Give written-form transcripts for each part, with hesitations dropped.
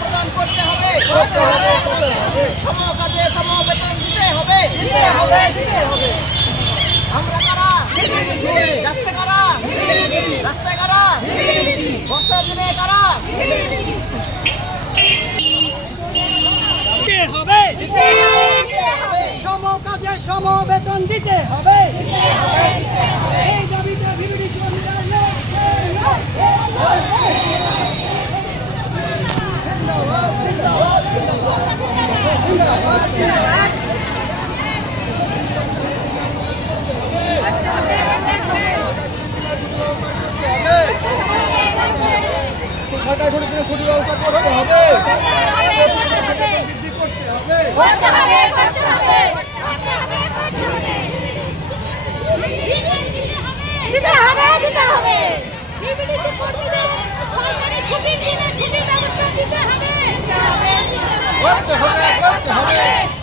প্রদান করতে হবে, সমকাজে সমবেতন দিতে হবে। আমরা কারা? যাচ্ছে কারা? রাস্তায় কারা? বর্ষার দিনে কারা? সমকাজে সমবেতন দিতে হবে। এই দাবিতে সরকার ছুটি ব্যবস্থা করতে হবে, বৃদ্ধি করতে হবে। দিতে হবে বিবিডিসি কর্মীদের সরকারি ছুটির দিনে ছুটির ব্যবস্থা দিতে হবে।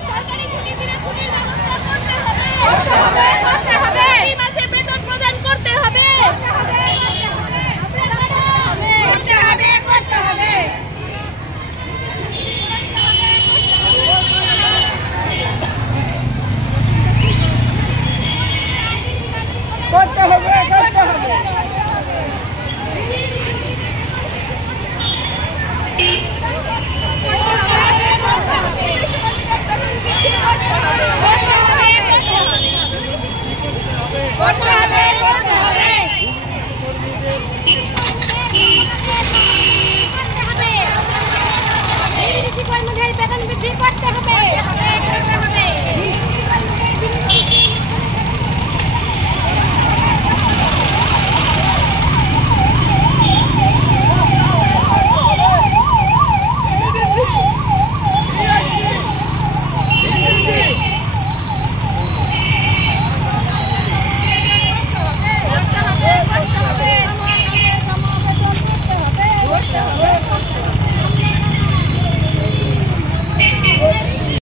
সরকারি ছুটির দিনে ছুটির ব্যবস্থা করতে হবে। এই মাসে বেতন প্রদান করতে হবে। করতে হবে।